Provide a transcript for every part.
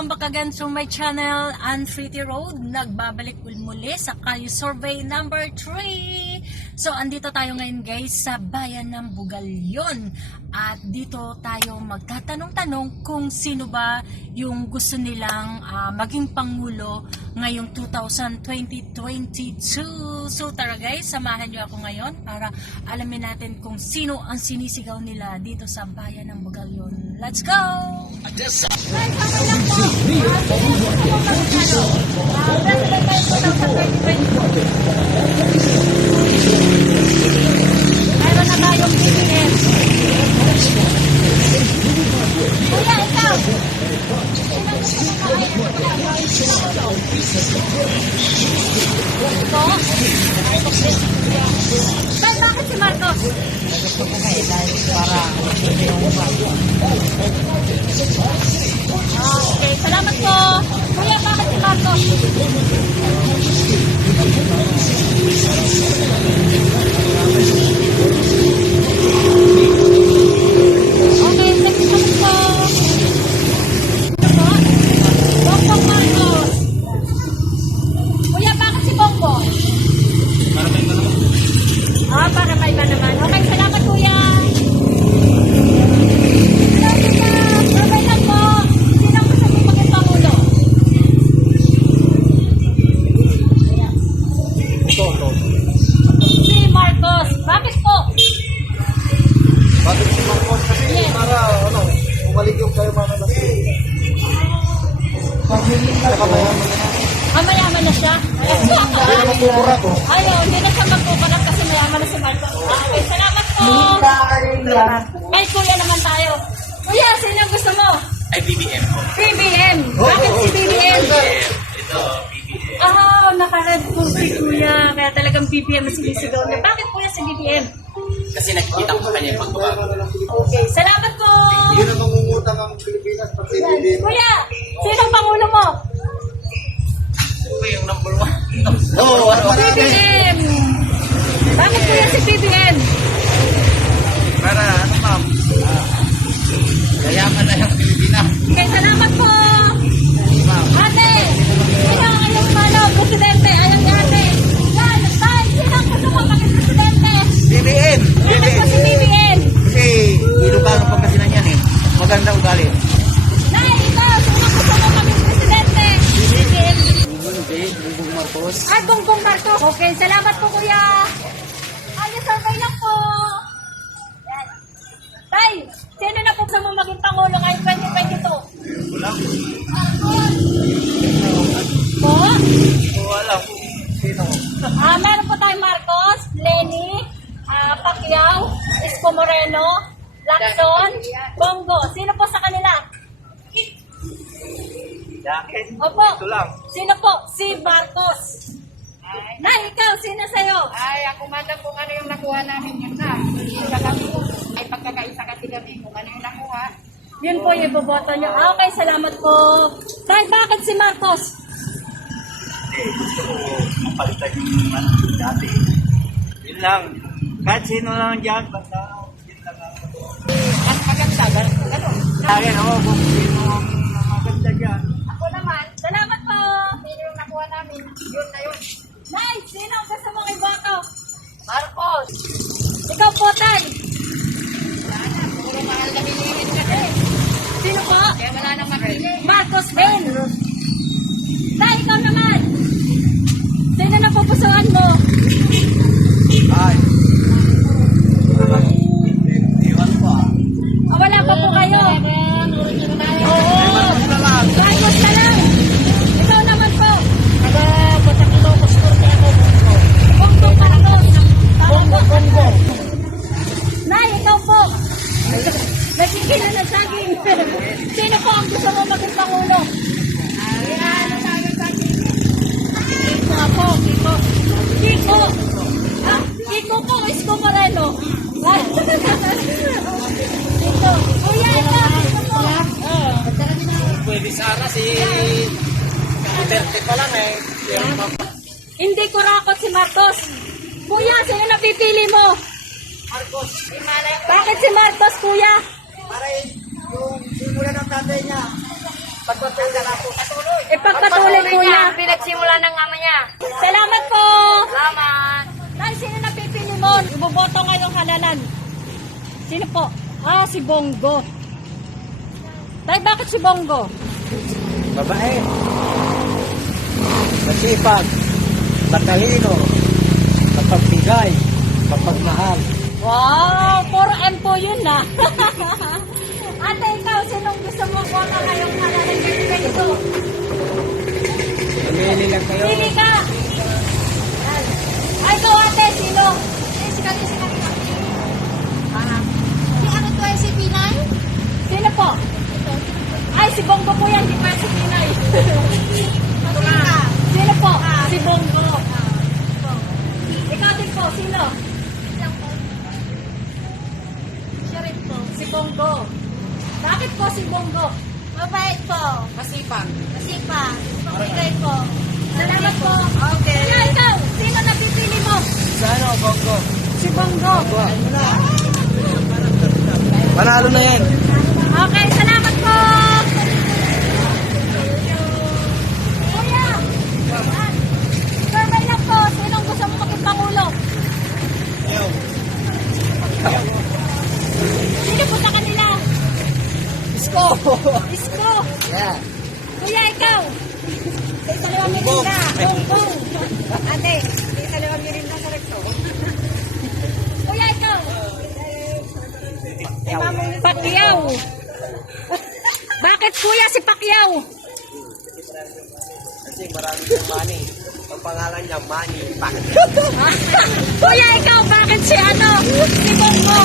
Welcome back again to my channel, Unfreety Road. Nagbabalik muli sa Kalye Survey number 3. So, andito tayo ngayon guys sa bayan ng Bugalyon. At dito tayo magtatanong-tanong kung sino ba yung gusto nilang maging Pangulo ngayong 2022. So, tara guys, samahan nyo ako ngayon para alamin natin kung sino ang sinisigaw nila dito sa bayan ng Bugalyon. Let's go! Meron na tayong BBM. Kuya, ikaw! Bakit si Marcos? Okay, salamat po. Kuya, bakit si Marcos? Okay, next naman po. Bongbong Marcos. Kuya, bakit si Bongbong? Para may iba naman. Okay, salamat kuya. Hello, kuya. Babay lang po. Sino gusto mo maging Pangulo? Si Marcos. Bakit po? Bakit si Marcos? Kasi Yes. para umalik yung kayo mga nasi. Mayaman na siya? Hindi na magpupura ko. Ayaw, hindi na siya magpupanap kasi mayaman na si Marcos. Okay, salamat po. May kuya naman tayo. Kuya, sino ang gusto mo? Ay, BBM po. BBM. Bakit si BBM? Ito, BBM. Naka-red po si kuya. Kaya talagang BBM ang sinisigaw niya. Bakit kuya si BBM? Kasi nakikita ko sa kanya yung pagbabago. Okay, salamat po. Hindi na mangungutang ang Pilipinas pati BBM. Kuya, sino ang Pangulo mo? Ito yung number one. Oo, marami. BBM. Bakit kuya si BBM? Para, ma'am? Yayaman na yung Pilipinas. Okay, salamat po. Ma'am. Ate, sino ang iyong presidente? Ayaw niya ate. Yan, tay, sino ang gusto mo maging presidente? BBM! Bakit po si BBM? Kasi, Ilocano Pangasinan yan eh. Maganda ugali. Nay, ikaw, sino ang gusto mo maging presidente? BBM. Bongbong Marcos. Ay, Bongbong Marcos. Okay, salamat po kuya. Ay, survey lang po. Yan. Tay, sino na po sa mo maging Pangulo ngayong 2022? Wala. Po? Wala po. Sino? Meron po tayong Marcos, Lenny, Pacquiao, Isko Moreno, Lacson, Bongo. Sino po sa kanila? Jacket. Opo. Ito lang. Sino po? Si Marcos. Na, ikaw, sino sa'yo? Ay, ako madam kung ano yung nakuha namin yun na. Isa kami po. Ay, pagkakaisa kasi kami kung ano yung nakuha. Yun po yung iboboto nyo. Okay, salamat po. Tay, bakit si Marcos? Gusto ko mapalitan yung dati. Yun lang. Kahit sino lang dyan, basta yun lang ako. Mas maganda, gano'n. Akin ako kung sino ang maganda dyan. Ako naman, Salamat po. sino yung nakuha namin, yun na yun. Nay, sino ang gusto mong iboto? Marcos! Ikaw po, Tay. Wala na, puro mahal na bilihin kasi. Sino po? Kaya wala nang mapili. Marcos Ben. Tay, ikaw naman. Sino na pupusuan mo? Ay. Iwan ko ah. Wala pa po kayo. Oo. Marcos na lang. Ikaw naman po. Bongbong Marcos. Bongbong. Nay, ikaw po. Nagkikila na saging. Sino po ang gusto mo maging Pangulo? Kiko ako, Kiko. Kiko. Kiko po, Isko Moreno. Kiko. Kuya, ikaw, Kiko po. Pwede sana si Duterte pa lang eh. Hindi ko rakot si Marcos. Kuya, sino napipili mo? Marcos. Bakit si Marcos, kuya? Para yung simula ng tatay niya, Ipagpatuloy kuya. Pinagsimula ng ama niya. Salamat po. Salamat. Tay, sino napipili mo? Iboboto ngayong halalan. Sino po? Ah, si Bongo. Tay, bakit si Bongo? Babae. Masipag. Matalino. Mapagbigay. Mapagmahal. Wow, 4M po yun na. Ate, ikaw, sinong gusto mo boto ngayong halalan? Ito. Pamili lang kayo. Pili ka. Ay, ikaw ate, sino? Si ano to ay si Pinay? Sino po? Ay, si Bongo po yan, di pa si Pinay. Sino po? Si Bongo. Ikaw din po, sino? Siya rin po. Si Bongo. Bakit po si Bongo? Mabait po. Masipag. Magbigay po. Salamat po. Okay. Kaya ikaw, sino napipili mo? Sano, Bongo? Si Bongo. Panalo na yan. Okay, salamat po. Kuya, survey lang po. Sinong gusto mo maging Pangulo? Sino po sa kanila? Isko! Isko. Yeah. Kuya, ikaw. Sa isalawang mirinda. Bongbong. Ate, sa isalawang mirinda sa rekto. Kuya, ikaw. Pacquiao. Bakit kuya si Pacquiao? Kasi marami yung money. Ang pangalan niya, Manny. Kuya, ikaw, bakit si ano? Si Bongo.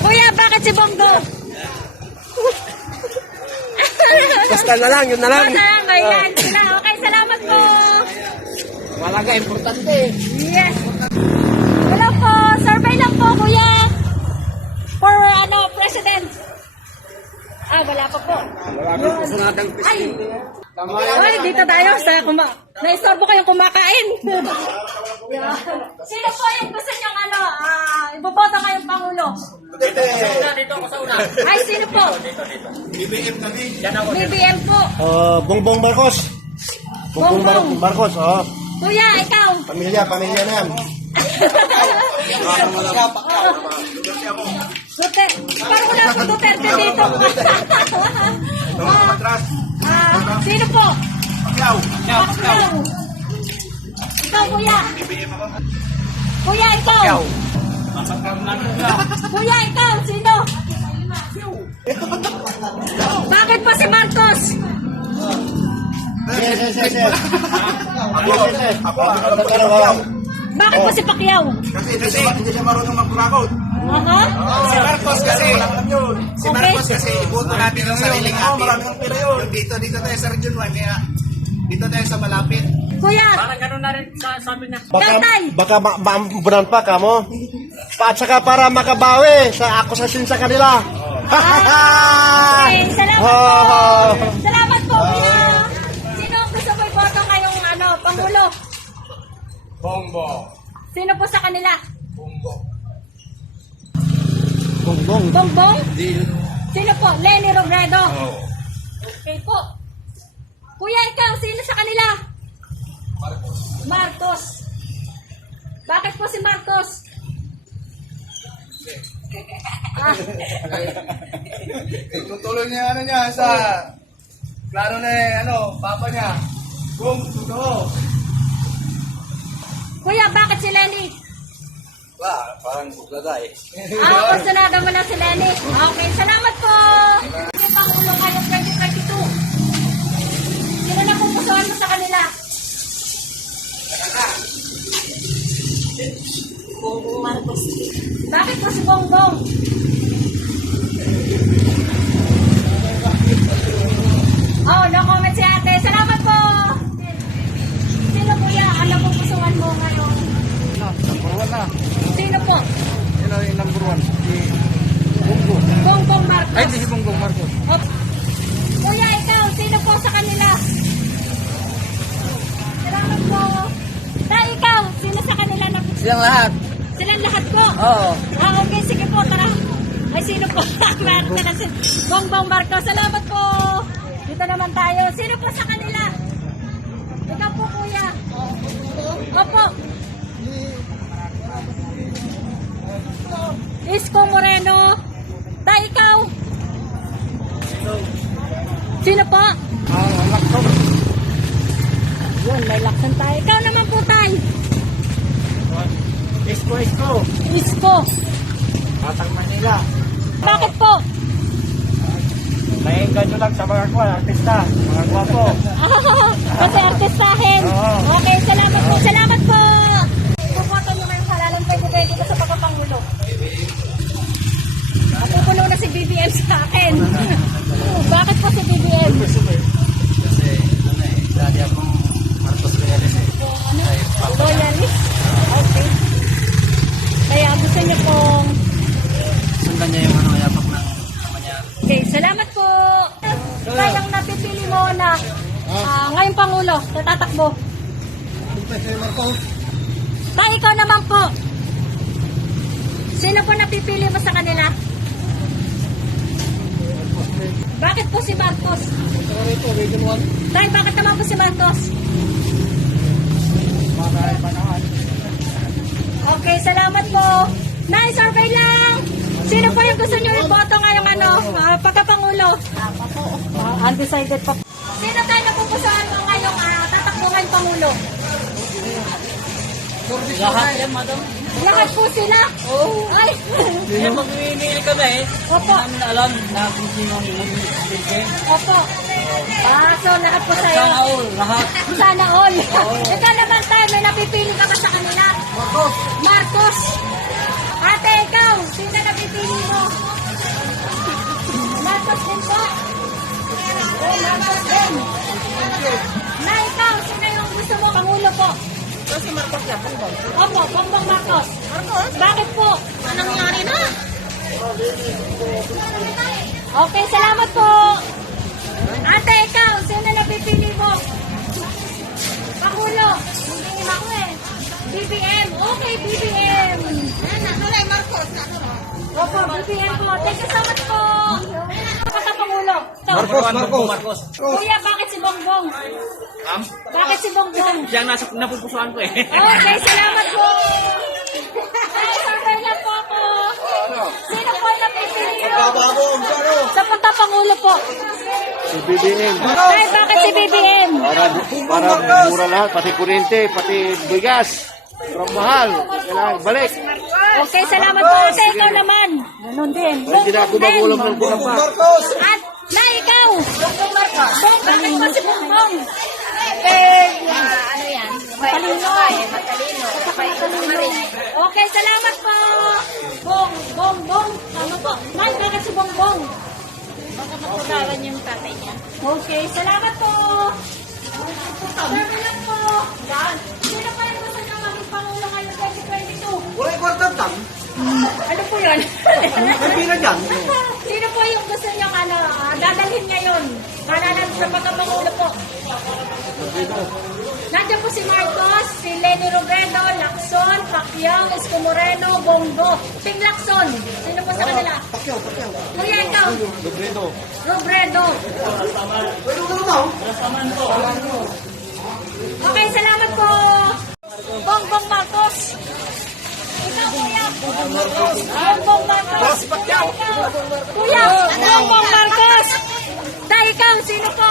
Kuya, bakit si Bongo? Basta na lang, yun na lang. Basta lang, ayan sila. Okay, salamat po. Malaga, importante. Yes. Hello po, survey lang po, kuya. For president. Ah, wala pa po. Marami po sunadang Ay, ay, dito tayo sa naistorbo kayong kumakain. Sino po yung gusto niyong iboboto kayong Pangulo? Dito ako sa una. Ay, sino po? BBM po. Bongbong Marcos. Bongbong. Marcos, oh. Kuya, ikaw. Pamilya na yan. Duterte. Parang wala po Duterte dito. Sino po? Pacquiao. Ikaw, kuya. Kuya, ikaw. Kuya, ikaw. Sino? Bakit pa si Marcos? Bakit pa si Pacquiao? Kasi hindi siya marunong magkurakot. Aha. Si Marcos kasi, Okay. iboto natin ang sariling atin. Maraming pera yun. Dito tayo sa Region 1, kaya dito tayo sa malapit. Kuya. Parang gano'n na rin sa amin na. Tatay. Baka maambunan pa kamo. At saka para makabawi sa akusasyon sa kanila. Okay, salamat po. Salamat po, kuya. Sino ang gusto mo iboto kayong Pangulo? Bongbong. Sino po sa kanila? Bongbong. Bongbong? Sino po? Lenny Robredo? Okay po. Kuya, ikaw, sino sa kanila? Marcos. Bakit po si Marcos? Tutuloy niya niya sa plano na papa niya. Kung totoo. Kuya, bakit si Lenny? Parang bugladay. Kursunado mo na si Lenny. Okay, salamat po. Yung Pangulo ngayong 2022. Sino na pupusuan mo sa kanila? Bongbong Marcos. Bakit po si Bongbong? Oh, no comment si ate. Salamat po. Sino kuya? Ano pupusuan mo ngayon? Number 1 na. Sino po? Yan ang number 1. Si Bongbong. Bongbong Marcos. Ay, hindi si Bongbong Marcos. Oh. Kuya, ikaw, sino po sa kanila? Salamat po. Ikaw, sino sa kanila na Silang lahat. silang lahat po? Oo. Okay, sige po, tara. Ay, sino po? Bongbong Marcos, salamat po. dito naman tayo. Sino po sa kanila? Ikaw po, kuya. Opo. Isko Moreno. Tay, ikaw. Sino po? Yun, may laksan tayo. Ikaw naman po, tay. Isko. Isko. Batang Manila. Bakit po? Nainggan nyo lang sa mga artista, mga gwapo. Kasi artistahin. Oo. Okay, salamat po. Salamat po. Pupoto nyo ngayong halalan pwede dito sa pagkapangulo. Pupuno na si BBM sa akin. Bakit po si BBM? Dati akong Marcos Reales eh. Loyalist? Okay. Kaya gusto niyo pong... Sundan niya yung yapak ng ama niya. Okay, salamat po. Kayang napipili mo na ngayong Pangulo, tatatakbo. Tay, ikaw naman po. Sino po napipili mo sa kanila? Bakit po si Marcos? Tay, bakit naman po si Marcos? Okay, salamat po. Nay, survey lang. Sino po yung gusto nyo iboto ngayong pagkapangulo? Undecided pa. Sino tayo napupusahan mo ngayong tatakbo ngayong Pangulo? Lahat yan, madam. Lahat po sila? Oo. Ay. Kaya mag-uwi kami, Opo. namin alam na kung sino ang mag-uwi. Opo. So lahat po sa'yo. Sana all, lahat. Sana all. Ikaw naman tayo, may napipili ka ba sa kanila? Marcos. Marcos. Ate, ikaw, sino napipili mo? Marcos din po. Oh, Marcos din. Na ikaw, sino yung gusto mo? Pangulo po. Si Marcos yan, Bongbong. Opo, Bongbong Marcos. Marcos? Bakit po? Anong nangyari na? Okay, salamat po. Ate, ikaw, sino napipili mo? Pangulo. Hindi ako eh. BBM. Okay, BBM. Nanay Marcos. Opo, BBM po. Thank you so much po. Pangulo. Marcos. Kuya, bakit si Bongbong? Bakit si Bongbong? Diyan nasa napupusuan ko eh. Okay, salamat po. Ay, survey lang po ako. Sino po yung napipili mo? Sa punta Pangulo po. Si BBM. Ay, bakit si BBM? Para mura lahat, pati kuryente, pati bigas. Sobrang mahal. Kailangan balik. Okay, salamat po. Ate, ikaw naman. Ganun din. Hindi na ako magulang ng kulang pa. At, na ikaw. Bongbong Marcos. Bakit mo si Bongbong? Ano yan? Matalino. Matalino. Okay, salamat po. Bongbong. Ano po? Nay, bakit si Bongbong? Baka mapagawan yung tatay niya. Okay, salamat po. Sabi lang po. Yan. Sino pa yung gusto niyo maging Pangulo ngayon 2022? Wala yung kwartang tang. Ano po yun? Pila dyan. Sino po yung gusto niyo dadalhin ngayon? Para lang sa pagkapangulo po. Nandiyan po si Marcos, si Leni Robredo, Lacson, Pacquiao, Isko Moreno, Bongo. Ting Lacson. Sino po sa kanila? Pakyaw. Kuya, ikaw. Robredo. Okay, salamat po. Bongbong Marcos. Ikaw, kuya. Bongbong Marcos. Ikaw. Kuya, Bongbong Marcos. Dahil ikaw, sino po?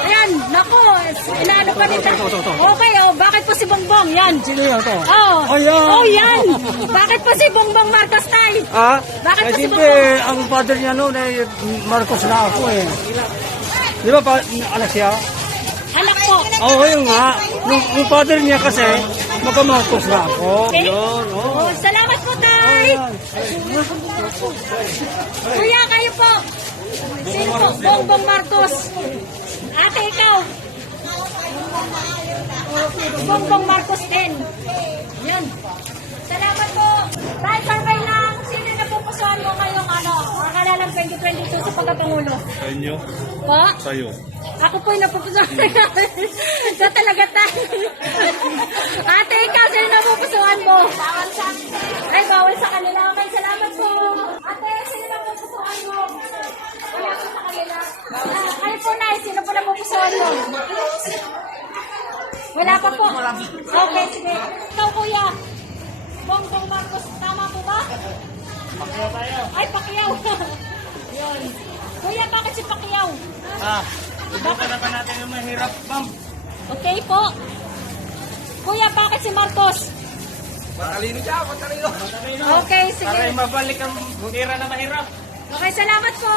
Ayan, nako, inaano pa nito. Okay, bakit po si Bongbong? Yan. Sino yan to? Oh, yan. Bakit po si Bongbong Marcos, tay? Bakit po si Bongbong? Ang father niya noon ay Marcos na ako eh. Di ba anak siya? Anak po. Oo, yun nga. Yung father niya kasi, Marcos na ako. Okay. Yun, Oh, salamat po, tay. Kuya, kayo po. Sino po? Bongbong Marcos. Ate, ikaw. Bongbong Marcos din. Yan. Salamat po. Tay, survey lang. Sino na pupusuan mo ngayong akalalang 2022 sa pagkapangulo? Sa inyo? Po? Sa'yo. Ako po yung napupusuan. Sa talaga tayo. Ate, ikaw, sino napupusuan mo? Bawal sa Ay, bawal sa kanila. Okay, salamat po. Ate, sino napupusuan mo? Wala po Wala pa po. Okay, sige. Ikaw, kuya. Bongbong Marcos, tama po ba? Pacquiao tayo. Ay, Pacquiao. Yun. Kuya, bakit si Pacquiao? Subukan na pa natin yung mahirap, ma'am. Okay po. Kuya, bakit si Marcos? Matalino siya, matalino. Okay, sige. Para mabalik ang tira na mahirap. Okay, salamat po.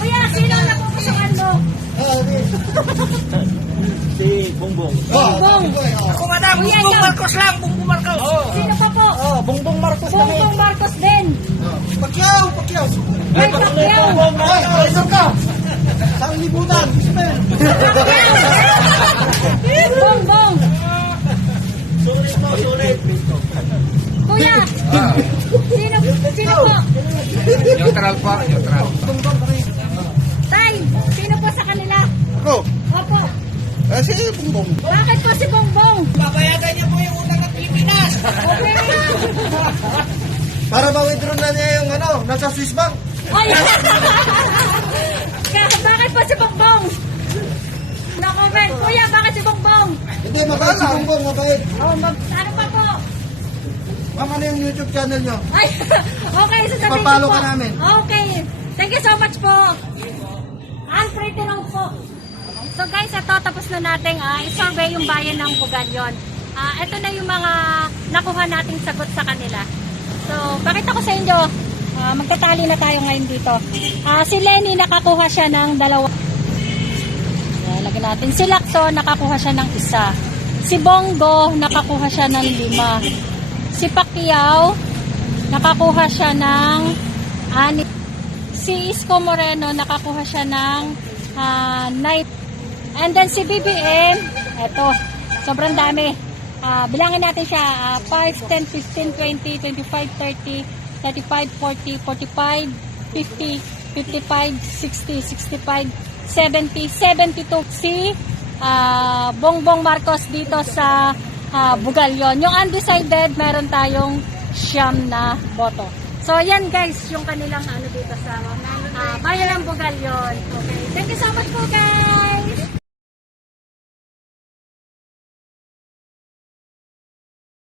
Kuya, sino ang napupusukan mo? Si Bongbong. Bongbong. Ako madam, Kuya, Bongbong ikaw. Marcos lang, Bongbong Marcos. Sino pa po? Bongbong Marcos Bongbong Marcos din. Pacquiao, Pacquiao. May Pacquiao. Ay, isang ka. Sa libutan, Ismael. Bongbong. Kuya, sino po? Neutral pa, neutral. Tay, sino po sa kanila? Ako, Opo. si Bongbong. Bakit po si Bongbong? Babayadan niya po yung utang ng Pilipinas. Okay. Para ma-withdraw na niya yung nasa Swiss Bank. Ay! Bakit po si Bongbong? No comment. Kuya, bakit si Bongbong? Hindi, mabait si Bongbong, mabait. Ano pa po? Ma'am, ano yung YouTube channel niyo? Ay, okay, sasabihin ko Ipapalo po. ka namin. Okay. Thank you so much po. Unfree Road po. So guys, ito tapos na nating i-survey yung bayan ng Bugalyon. Ito na yung mga nakuha nating sagot sa kanila. So, pakita ko sa inyo. Magtatali na tayo ngayon dito. Si Lenny, nakakuha siya ng 2. Lagyan natin. Si Lacson, nakakuha siya ng 1. Si Bongo, nakakuha siya ng 5. Si Pacquiao, nakakuha siya ng 6. Si Isko Moreno, nakakuha siya ng 9. And then si BBM, eto, sobrang dami. Bilangin natin siya, 5, 10, 15, 20, 25, 30, 35, 40, 45, 50, 55, 60, 65, 70, 72. Si Bongbong Marcos dito sa Bugalyon. Yung undecided, meron tayong 9 na boto. So, yan guys, yung kanilang dito sa bayan ng Bugalyon. Okay. Thank you so much po guys!